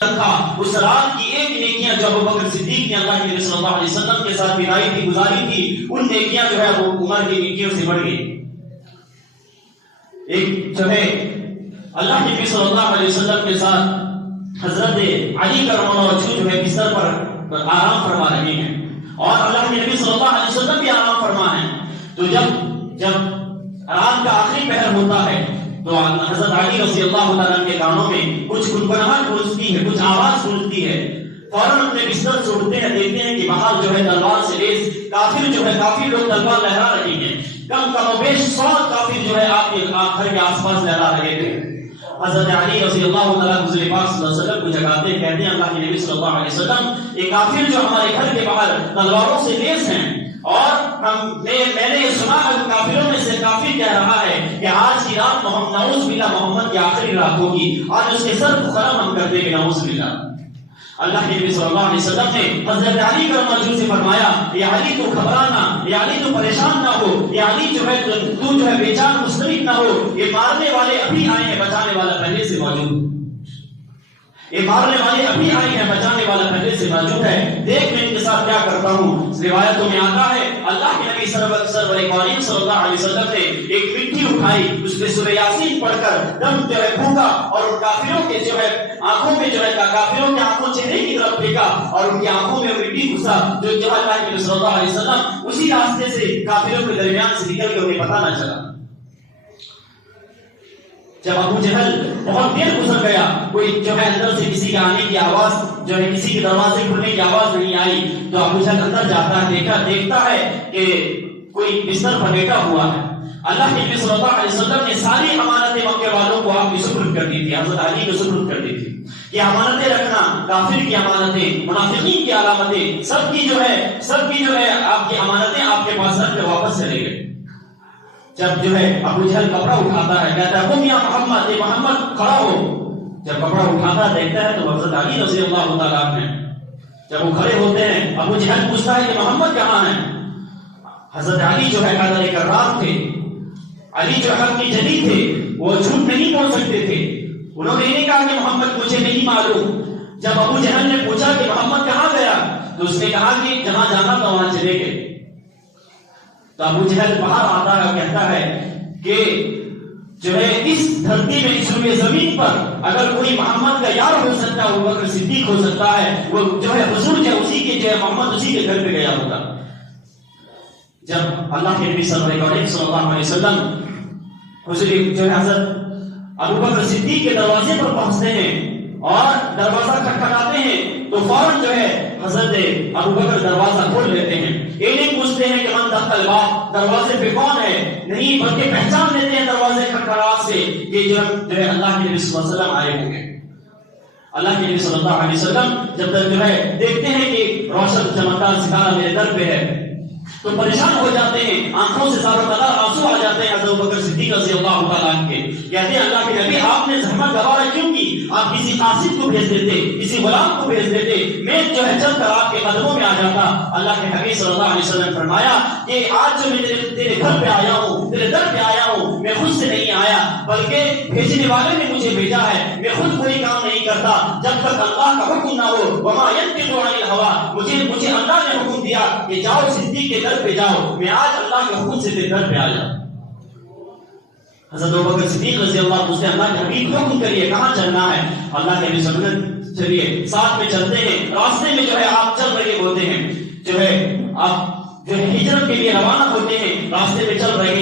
تھا اس رات کی ایک نیکیاں جو ابوبکر صدیق نے اللہ کے نبی صلی اللہ علیہ وسلم کے ساتھ بدائی تھی گزاری تھی ان نیکیاں جو ہے وہ عمر کی نیکیوں سے بڑھ گئی. ایک جو ہے اللہ کے نبی صلی اللہ علیہ وسلم کے ساتھ حضرت علی کرم اللہ وجہہ جو ہے بستر پر آرام فرما رہے ہیں اور اللہ کے نبی صلی اللہ علیہ وسلم بھی آرام فرما ہے. تو جب رات کا آخری پہر ہوتا ہے تو حضرت علی رضی اللہ تعالیٰ کے کانوں میں کچھ گنگناہٹ گونجتی ہے, کچھ آواز گونجتی ہے. فوراً اپنے بستر سے اٹھتے ہیں, دیکھتے ہیں کہ باہر جو ہے تلوار سے لیس کافر جو ہے کافی لوگ تلوار لہرا رہے ہیں. کم و بیش 100 کافر جو ہے آپ کے گھر کے آس پاس لہرا رہے تھے. حضرت علی رضی اللہ تعالیٰ حضور پاک صلی اللہ علیہ وسلم کو جگاتے ہیں, کہتے ہیں اللہ کے نبی صلی اللہ علیہ وسلم یہ کافر جو ہمارے گھر کے باہر تلواروں سے لیس ہیں اور میں نے سنا ہے کافروں میں سے کافر کہہ رہا ہے کہ آج کی رات نعوذ باللہ محمد کی آخری رات ہوگی, آج اس کے سر کو قلم ہم کر دیں گے نعوذ باللہ. اللہ کے نبی صلی اللہ علیہ وسلم نے حضرت علی کرم اللہ سے فرمایا یا علی تو گھبرانا, یا علی تو پریشان نہ ہو, یا علی جو ہے تو جو ہے بے چین مضطرب نہ ہو, یہ مارنے والے ابھی آئے ہیں, بچانے والا پہلے سے موجود. یہ مارنے والے ابھی آئے ہیں, بچانے والا پہلے سے موجود ہے. دیکھ میں ان کے ساتھ کیا کرتا ہوں. روایتوں میں آتا ہے اللہ کے نبی سرور کونین صلی اللہ علیہ وسلم نے ایک مٹی اٹھائی, اس پہ سورہ یاسین پڑھ کر دم جو ہے پھونکا اور ان کافروں کے جو ہے آنکھوں میں جو ہے کافروں کے آنکھوں چہرے کی طرف پھینکا اور ان کی آنکھوں میں مٹی گھسا جو اللہ کے نبی صلی اللہ علیہ وسلم اسی راستے سے کافروں کے درمیان سے نکل کے انہیں پتہ نہ چلا. جب ابو جہل بہت دیر گزر گیا, کوئی جو ہے اندر سے کسی کے آنے کی آواز جو ہے کسی کے دروازے کھلنے کی آواز نہیں آئی, تو ابو جہل اندر جاتا ہے, دیکھتا ہے کہ کوئی بستر پر لیٹا ہوا ہے. اللہ کے نبی صلی اللہ علیہ وسلم نے ساری امانتیں مکے والوں کو آپ کی سپرد کر دی تھی, حضرت علی کو سپرد کر دی تھی. یہ امانتیں رکھنا, کافر کی امانتیں, منافقین کی علامتیں, سب کی جو ہے آپ کی امانتیں آپ کے پاس رکھ کے واپس چلے گئے. جب جو ہے ابو جہل کپڑا اٹھاتا ہے, کہتا ہے قم یا محمد, اے محمد کھڑا ہو. جب کپڑا اٹھاتا دیکھتا ہے تو حضرت علی رضی اللہ تعالیٰ عنہ ہیں. جب وہ کھڑے ہوتے ہیں ابو جہل پوچھتا ہے کہ محمد کہاں ہے. حضرت علی جو ہے حیدر کرار تھے, علی جو حق کی جلی تھے, وہ جھوٹ نہیں بول سکتے تھے. انہوں نے نہیں کہا کہ محمد مجھے نہیں معلوم. جب ابو جہل نے پوچھا کہ محمد کہاں گیا تو اس نے کہا کہ جہاں جانا تھا وہاں چلے گئے. تو ابو جہل باہر آتا ہے اور کہتا ہے کہ جو ہے اس دھرتی میں, اس روئے زمین پر اگر کوئی محمد کا یار ہو سکتا ہے, ابو بکر صدیق ہو سکتا ہے, وہ جو ہے حضور جو اسی کے جو ہے محمد اسی کے گھر پہ گیا ہوتا. جب اللہ کے نبی صلی اللہ علیہ وسلم حضور جو ہے حضرت ابو بکر صدیق کے دروازے پر پہنچتے ہیں اور دروازہ کھٹکھٹاتے ہیں تو فوراً جو ہے حضرت ابو بکر دروازہ کھول لیتے ہیں. یہ نہیں پوچھتے ہیں کہ من دخل الباب, دروازے پہ کون ہے, نہیں, بلکہ پہچان لیتے ہیں دروازے کھٹکھٹاہٹ سے کہ جو ہے اللہ کے نبی صلی اللہ علیہ وسلم آئے ہوں گے. اللہ کے نبی صلی اللہ علیہ وسلم جب تک جو ہے دیکھتے ہیں کہ روشن چمکدار ستارہ میرے در پہ ہے تو پریشان ہو جاتے ہیں, آنکھوں سے زاروں قدر آنسو آ جاتے ہیں حضرت ابوبکر صدیق رضی اللہ تعالیٰ عنہ کے. کہتے ہیں اللہ کے نبی آپ نے زحمت گوارا کیوں کی, آپ کسی قاصد کو بھیج دیتے, کسی غلام کو بھیج دیتے, میں جو ہے چل کر آپ کے قدموں میں آ جاتا. اللہ کے حبیب صلی اللہ علیہ وسلم فرمایا کہ آج جو میں تیرے گھر پہ آیا ہوں, تیرے در پہ آیا ہوں, میں خود سے نہیں آیا بلکہ بھیجنے والے نے مجھے بھیجا ہے. میں خود کوئی کام نہیں کرتا جب تک اللہ کا حکم نہ ہو. وما ينطق عن الهوى, مجھے اللہ نے حکم دیا کہ جاؤ صدیق کے در پہ جاؤ, میں آج اللہ کے حکم سے تیرے در پہ آ جاؤں. حضرت ابوبکر صدیق رضی اللہ عنہ سے اللہ کے حبیب حکم کریے کہاں چلنا ہے. اللہ کے نبی صلی اللہ علیہ وسلم چلیے ساتھ میں چلتے ہیں. راستے میں جو ہے آپ چل رہے ہوتے ہیں, جو ہے آپ جو ہجرت کے لیے روانہ ہوتے ہیں, راستے میں چل رہے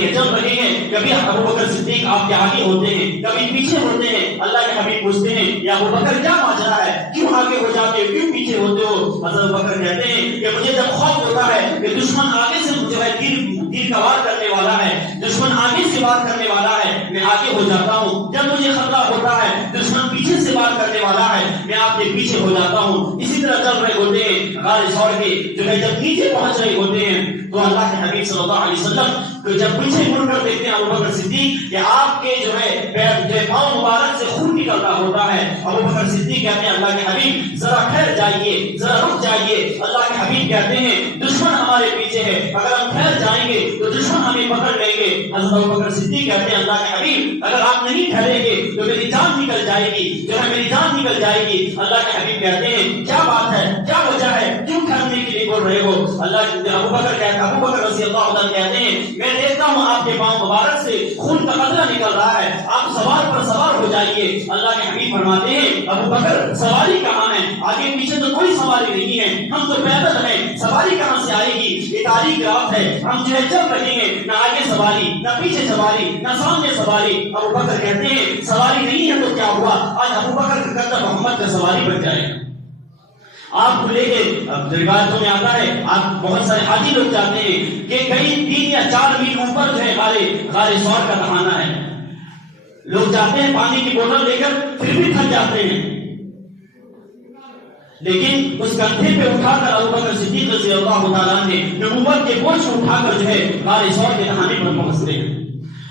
ہیں. کبھی ابوبکر صدیق آپ کے آگے ہوتے ہیں, کبھی پیچھے ہوتے ہیں. اللہ کے حبیب پوچھتے ہیں یا ابوبکر کیا ماجرا ہے, کیوں آگے ہو جاتے ہو, کیوں پیچھے ہوتے ہو. حضرت ابوبکر کہتے ہیں کہ مجھے جب خوف ہوتا ہے کہ دشمن آگے سے جو ہے تیر کا وار کرنے والا ہے, دشمن آگے سے وار کرنے والا ہے, میں آگے ہو جاتا ہوں. جب مجھے خطرہ ہوتا ہے دشمن پیچھے سے وار کرنے والا ہے, میں آپ کے پیچھے ہو جاتا ہوں. اسی طرح چل رہے ہوتے ہیں غار ثور کے, جو ہے جب نیچے پہنچ رہے ہوتے ہیں تو اللہ کے حبیب صلی اللہ علیہ وسلم تو جب پیچھے مڑ کر دیکھتے ہیں ابوبکر صدیق کہ آپ کے جو ہے پاؤں مبارک سے خون نکلتا ہوتا ہے. ابوبکر صدیق کہتے ہیں اللہ کے حبیب ذرا ٹھہر جائیے, ذرا رک جائیے. اللہ کے حبیب کہتے ہیں دشمن ہمارے پیچھے ہے, اگر ہم ٹھہر جائیں گے تو دشمن ہمیں پکڑ لیں گے. حضرت ابوبکر صدیق کہتے ہیں اللہ کے حبیب اگر آپ نہیں ٹھہریں گے تو میری جان نکل جائے گی, جو ہے میری جان نکل جائے گی۔ اللہ کے حبیب کہتے ہیں کیا بات ہے، کیا وجہ ہے، کیوں کھڑنے کے لیے بول رہے ہو؟ ابو بکر رضی اللہ عنہ کہتے ہیں میں دیکھتا ہوں آپ کے پاؤں مبارک سے خون کا قطرہ نکل رہا ہے، آپ سوار پر سوار ہو جائیے۔ اللہ کے حبیب فرماتے ہیں ابو بکر سواری کہاں ہے؟ آگے پیچھے تو کوئی سواری نہیں ہے، ہم تو پیدل ہیں، سواری کہاں سے آئے گی؟ یہ تاریخ رات ہے، ہم جو ہے چل رہے ہیں، نہ آگے سواری، نہ پیچھے سواری، نہ سامنے سواری۔ ابو بکر کہتے ہیں سواری نہیں ہے تو کیا ہوا؟ آج ابو بکر کا قدر محمد کا سواری بن جائے۔ آپ کو لے کے روایتوں میں آتا ہے، آپ بہت سارے حاجی لوگ جاتے ہیں کہ کئی 3 یا 4 میل اوپر جو ہے غار ثور کا بہانہ ہے، لوگ جاتے ہیں پانی کی بوتل لے کر، پھر بھی تھک جاتے ہیں، لیکن اس کندھے پہ اٹھا کر ابو بکر صدیق رضی اللہ تعالیٰ نے نبوت کے بوجھ کو اٹھا کر جو ہے غار ثور کے دہانے پر پہنچتے ہیں۔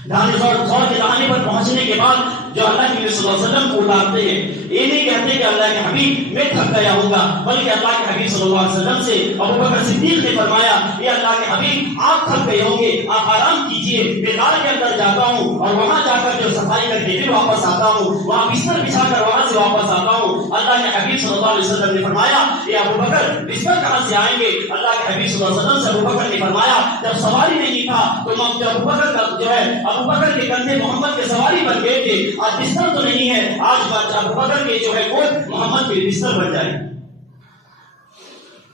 ثور کے دہانے پر پہنچنے کے بعد جو اللہ کے نبی صلی اللہ علیہ وسلم کو اٹھاتے ہیں، یہ نہیں کہتے کہ اللہ کے حبیب میں تھک گیا ہوں گا، بلکہ اللہ کے حبیب صلی اللہ علیہ وسلم سے ابو بکر صدیق نے فرمایا یہ اللہ کے حبیب آپ تھک گئے ہوں گے، آپ آرام کیجئے، میں غار کے اندر جاتا ہوں اور وہاں جا کر جو صفائی کر کے پھر واپس آتا ہوں، وہاں بستر بچھا کر وہاں سے واپس آتا ہوں۔ اللہ کے حبیب صلی اللہ علیہ وسلم نے فرمایا یہ ابو بکر بستر کہاں سے آئیں گے؟ اللہ کے حبیب صلی اللہ علیہ وسلم سے ابو بکر نے فرمایا جب سواری نہیں تھا تو ابو بکر کا جو ہے ابو بکر کے کندھے محمد کے سواری بن گئے تھے، آج بستر تو نہیں ہے، آج ابو بکر کے جو ہے گود محمد کے بستر بن جائے۔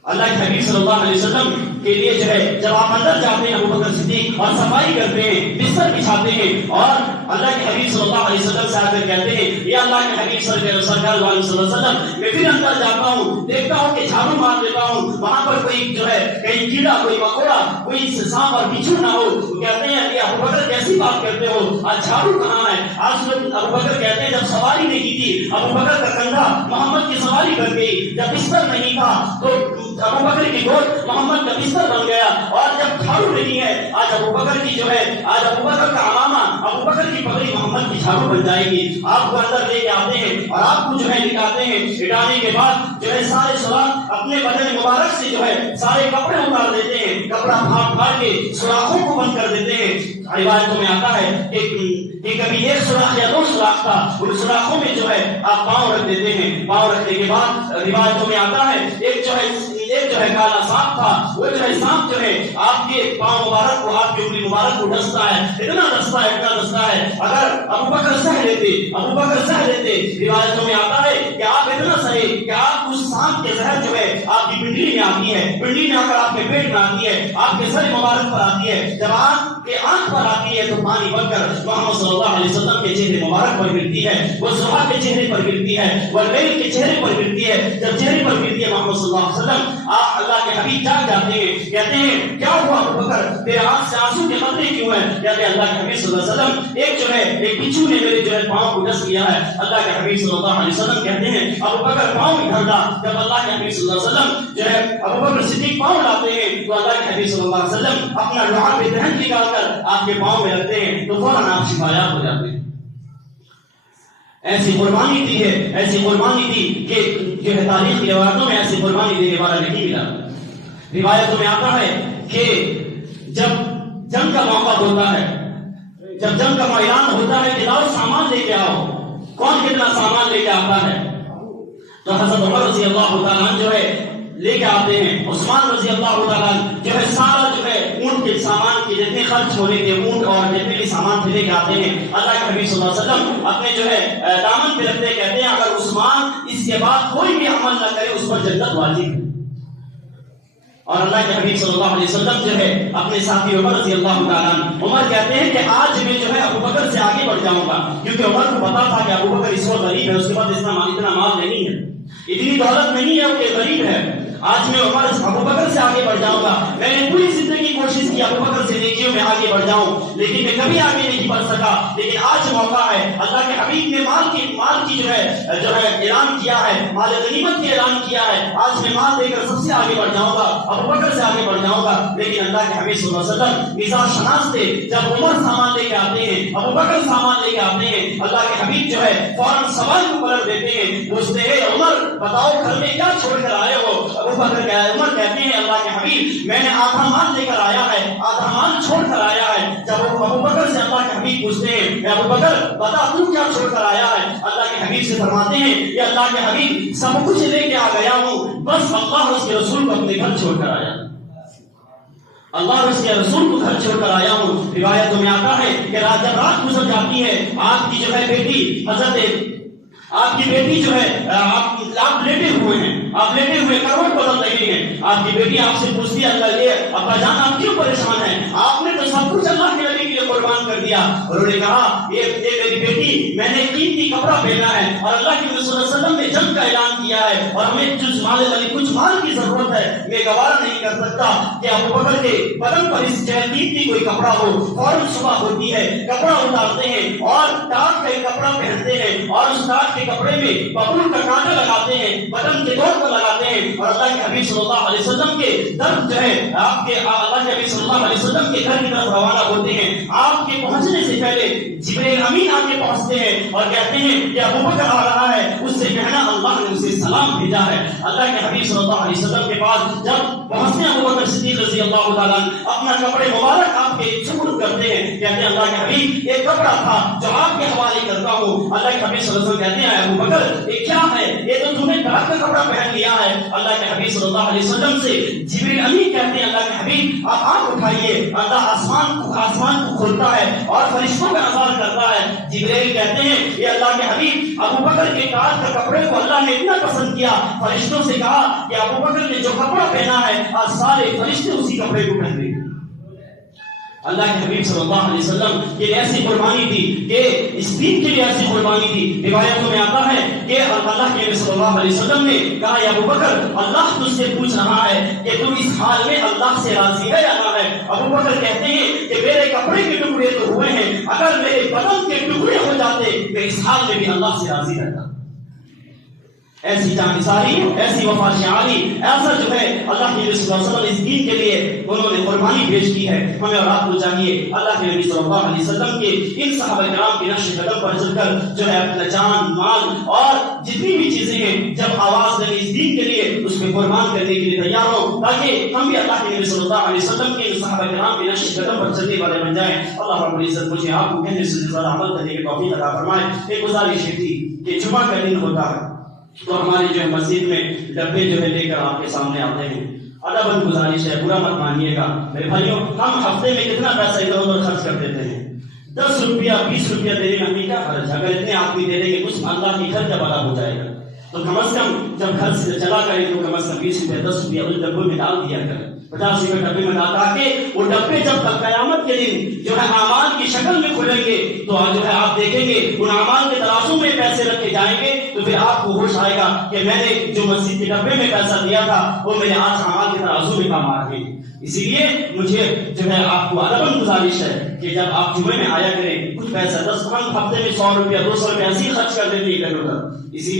اللہ کے حبیب صلی اللہ علیہ وسلم کے لیے جو ہے جب آپ اندر جاتے ہیں ابو بکر صدیق اور صفائی کرتے ہیں، بستر بچھاتے ہیں، اور اللہ کے حبیب صلی اللہ علیہ وسلم سے آ کر کہتے ہیں یہ اللہ کے حبیب سرکار صلی اللہ علیہ وسلم، میں پھر اندر جاتا ہوں، دیکھتا ہوں کہ جھاڑو مار لیتا ہوں، وہاں پر کوئی جو ہے کہیں کیڑا، کوئی مکوڑا، کوئی سانپ اور بچھو نہ ہو۔ کہتے ہیں یہ ابو بکر کیسی بات کرتے ہو، آج جھاڑو کہاں ہے؟ آج لوگ ابو بکر کہتے ہیں جب سواری نہیں تھی ابو بکر کا کندھا محمد کی سواری بن گئی، جب بستر نہیں تھا تو ابو بکر کی گود محمد کا بستر بن گیا، اور جب جھاڑو نہیں ہے آج ابو بکر کی جو ہے آج ابو بکر کا عمامہ، ابو بکر کی پگڑی محمد کی جھاڑو بن جائے گی۔ آپ کو اندر لے کے آتے ہیں اور آپ کو جو ہے لٹاتے ہیں، لٹانے کے بعد جو ہے سارے سوراخ اپنے بدن مبارک سے جو ہے سارے کپڑے اتار دیتے ہیں، کپڑا پھاڑ پھاڑ کے سوراخوں کو بند کر دیتے ہیں۔ روایتوں میں آتا ہے کہ کبھی ایک سوراخ یا 2 سوراخ تھا، ان سوراخوں میں جو ہے آپ پاؤں رکھ دیتے ہیں، پاؤں رکھنے کے بعد روایتوں میں آتا ہے ایک جو ہے کالا سانپ تھا، وہ جو ہے سانپ جو ہے آپ کے پاؤں مبارک کو، آپ کی انگلی مبارک کو ڈستا ہے، اتنا ڈستا ہے، اتنا ڈستا ہے، اگر ابو بکر سہ لیتے روایتوں میں آتا ہے کہ آپ اتنا سہے کہ آپ اس سانپ کے زہر جو ہے آپ کی پنڈلی میں آتی ہے، پنڈلی میں آ کر آپ کے پیٹ میں آتی ہے، آپ کے سر مبارک پر آتی ہے، جب آپ کے آنکھ پر آتی ہے تو پانی بن کر محمد صلی اللہ علیہ وسلم کے چہرے مبارک پر گرتی ہے، وہ زحا کے چہرے پر گرتی ہے، وہ لیل کے چہرے پر گرتی ہے۔ جب چہرے پر گرتی ہے محمد صلی اللہ علیہ وسلم، آپ اللہ کے حبیب جاگ جاتے ہیں، کہتے ہیں کیا ہوا ابو بکر، تیرے آنکھ سے آنسو کے قطرے کیوں ہیں؟ کہتے ہیں اللہ کے حبیب صلی اللہ علیہ وسلم ایک جو ہے ایک بچھو نے میرے جو ہے پاؤں کو ڈس لیا ہے۔ اللہ کے حبیب صلی اللہ علیہ وسلم کہتے ہیں ابو بکر پاؤں نہیں ڈھلتا۔ جب اللہ کے حبیب صلی اللہ علیہ وسلم جو ہے ابو بکر صدیق پاؤں لاتے ہیں تو اللہ کے حبیب صلی اللہ علیہ وسلم اپنا لعاب دہن نکال کر آپ کے پاؤں میں رکھتے ہیں تو فوراً آپ شفایاب ہو جاتے ہیں۔ ایسی قربانی دی ہے، ایسی قربانی دی کہ جو ہے تاریخ کی روایتوں میں ایسی قربانی دینے والا نہیں ملا۔ روایتوں میں آتا ہے کہ جب جنگ کا موقع ہوتا ہے، جب جنگ کا اعلان ہوتا ہے کہ لاؤ سامان لے کے آؤ، کون کتنا سامان لے کے آتا ہے؟ تو حضرت عمر رضی اللہ تعالیٰ جو ہے لے کے آتے ہیں، عثمان رضی اللہ تعالیٰ جو ہے سارا جو ہے اونٹ کے سامان کے جتنے خرچ ہونے کے اونٹ اور جتنے بھی سامان لے کے آتے ہیں۔ اللہ کے حبیب صلی اللہ علیہ وسلم اپنے جو ہے دامن پہ رکھتے کہتے ہیں اگر عثمان اس کے بعد کوئی بھی عمل نہ کرے اس پر جنت واجب ہے۔ اور اللہ کے حبیب صلی اللہ علیہ وسلم جو ہے اپنے ساتھی عمر رضی اللہ تعالیٰ عمر کہتے ہیں کہ آج میں جو ہے ابو بکر سے آگے بڑھ جاؤں گا، کیونکہ عمر کو پتا تھا کہ ابو بکر اس وقت غریب ہے، اس کے بعد اتنا مال نہیں ہے، اتنی دولت نہیں ہے کہ غریب ہے۔ آج میں عمر ابو بکر سے آگے بڑھ جاؤں گا، میں نے پوری زندگی کوشش کی ابو بکر سے نیکیوں میں آگے بڑھ جاؤں، لیکن میں کبھی آگے نہیں بڑھ سکا، لیکن آج موقع ہے۔ اللہ کے حبیب نے مال کی جو ہے اعلان کیا ہے، مال غنیمت کی اعلان کیا ہے، آج میں مال دے کر سب سے آگے بڑھ جاؤں گا، ابو بکر سے آگے بڑھ جاؤں گا۔ لیکن اللہ کے حبیب صلی اللہ علیہ وسلم مزاج شناس تھے، جب عمر سامان لے کے آتے ہیں، ابو بکر سامان لے کے آتے ہیں، اللہ کے حبیب جو ہے فوراً سوال کو پلٹ دیتے ہیں، پوچھتے ہیں عمر بتاؤ گھر میں کیا چھوڑ کر آئے ہو؟ ابو بکر عمر کہتے ہیں اللہ کے حبیب میں نے آدھا مال لے کر آیا ہے، آدھا مال چھوڑ کر آیا ہے۔ جب ابو بکر سے اللہ کے حبیب پوچھتے ہیں ابو بکر بتا تو کیا چھوڑ کر آیا ہے، اللہ کے حبیب سے فرماتے ہیں کہ اللہ کے حبیب سب کچھ لے کے آ گیا ہوں، بس اللہ اور اس کے رسول کو اپنے گھر چھوڑ کر آیا، اللہ اور اس کے رسول کو گھر چھوڑ کر آیا ہوں۔ روایتوں میں آتا ہے کہ جب رات گزر جاتی ہے، آپ کی جو ہے بیٹی حضرت آپ کی بیٹی جو ہے آپ لیٹے ہوئے ہیں، آپ لیٹے ہوئے کروٹ بدل رہے ہیں، آپ کی بیٹی آپ سے پوچھتی ہے اللہ یہ ابا جان آپ کیوں پریشان ہیں، آپ نے تو سب کچھ اللہ کے نبی کے لیے قربان کر دیا۔ اور انہوں نے کہا یہ میری بیٹی میں نے قیمتی کپڑا پہنا ہے اور اللہ کے رسول صلی اللہ علیہ وسلم نے جنگ کا اعلان کیا ہے اور ہمیں کچھ مال کی ضرورت ہے، میں گوارا نہیں کر سکتا کہ ابو بکر کے بدن پر اس قیمتی کوئی کپڑا ہو۔ فوراً صبح ہوتی ہے، کپڑا اتارتے ہیں اور ٹاٹ کا ایک کپڑا پہنتے ہیں اور اس ٹاٹ کے کپڑے میں ببول کا کانٹا لگاتے ہیں، بدن کے طور پر لگاتے ہیں اور اللہ کے حبیب صلی اللہ علیہ وسلم کے درد جو ہے آپ کے اللہ کے حبیب صلی اللہ علیہ وسلم کے گھر کی طرف روانہ ہوتے ہیں۔ آپ کے پہنچنے سے پہلے جبرائیل امین آ کے پہنچتے ہیں اور کہتے ہیں کہ ابو بکر آ رہا ہے، اس سے کہنا اللہ نے اسے سلام بھیجا ہے۔ اللہ کے حبیب صلی اللہ علیہ وسلم کے پاس جب پہنچتے ہیں ابو بکر صدیق رضی اللہ تعالیٰ اپنا کپڑے مبارک آپ کے سپرد کرتے ہیں، کہتے ہیں اللہ کے حبیب ایک کپڑا تھا جو آپ کے حوالے کرتا ہوں۔ اللہ کے حبیب صلی اللہ علیہ وسلم کہتے ہیں ابو بکر یہ کیا ہے، یہ تو تم نے درخت کا کپڑا پہن لیا ہے۔ اللہ کے حبیب صلی اللہ علیہ وسلم سے جبرائیل امین کہتے ہیں اللہ کے حبیب آپ آنکھ اٹھائیے، اللہ آسمان کو کھولتا ہے اور فرشتوں کا نظارہ کرتا ہے۔ جبرائیل کہتے ہیں یہ اللہ کے حبیب ابو بکر کے ٹاٹ کے کپڑے کو اللہ نے اتنا پسند کیا، فرشتوں سے کہا کہ ابو بکر نے جو کپڑا پہنا ہے آج سارے فرشتے اسی کپڑے کو پہن لیں۔ اللہ کے حبیب صلی اللہ علیہ وسلم کی ایسی قربانی تھی کہ اس دین کے لیے ایسی قربانی تھی۔ روایتوں میں آتا ہے کہ اللہ کے نبی صلی اللہ علیہ وسلم نے کہا یا ابو بکر اللہ تجھ سے پوچھ رہا ہے کہ تم اس حال میں اللہ سے راضی ہے یا نہ ہے۔ ابو بکر کہتے ہیں کہ میرے کپڑے کے ٹکڑے تو ہوئے ہیں، اگر میرے بدن کے ٹکڑے ہو جاتے میں اس حال میں بھی اللہ سے راضی رہتا۔ ایسی جانساری، ایسی وفا شعاری، ایسا جو ہے اللہ کے نبی صلی اللہ علیہ وسلم اس دین کے لیے انہوں نے قربانی پیش کی ہے۔ ہمیں اور آپ کو چاہیے اللہ کے نبی صلی اللہ علیہ وسلم کے ان صحابہ کرام کے نقش قدم پر چل کر جو ہے اپنا جان مال اور جتنی بھی چیزیں ہیں جب آواز لگے اس دین کے لیے اس میں قربان کرنے کے لیے تیار ہو، تاکہ ہم بھی اللہ کے نبی صلی اللہ علیہ وسلم کے ان صحابہ کرام کے نقش قدم پر چلنے والے بن جائیں۔ اللہ رب العزت مجھے آپ کو کہنے سے زیادہ عمل کرنے کی توفیق عطا فرمائے۔ ایک گزارش یہ تھی کہ جمعہ کا دن ہوتا ہے تو ہماری جو ہے مسجد میں ڈبے جو ہے لے کر آپ کے سامنے آتے ہیں۔ ادباً گزارش ہے، برا مت مانیے گا میرے بھائیوں، ہم ہفتے میں کتنا پیسہ ادھر ادھر خرچ کر دیتے ہیں، 10 روپیہ 20 روپیہ دینے میں ہمیں کیا خرچ ہے؟ اگر اتنے آدمی دے دیں گے کچھ اللہ کی گھر جب ادا ہو جائے گا تو کم از کم جب گھر سے چلا کرے تو کم از کم 20 روپیہ 10 روپیہ اس ڈبے میں ڈال دیا کر، 50 روپے ڈبے میں ڈال تاکہ وہ ڈبے جب تک قیامت کے دن جو ہے اعمال کی شکل میں کھلیں گے تو جو ہے آپ دیکھیں گے ان اعمال کے ترازو میں پیسے رکھے جائیں گے تو پھر آپ کو ہوش آئے گا کہ میں نے جو مسجد کے ڈبے میں پیسہ دیا تھا وہ میرے آج اعمال کے ترازو میں کام آ گئے۔ اسی لیے مجھے جو ہے آپ کو ادباً گزارش ہے کہ جب آپ جمعے میں آیا کریں کچھ پیسہ 10 ہفتے میں 100 روپیہ 200 روپیہ ایسے ہی خرچ کر دیتے ادھر ادھر، اسی لیے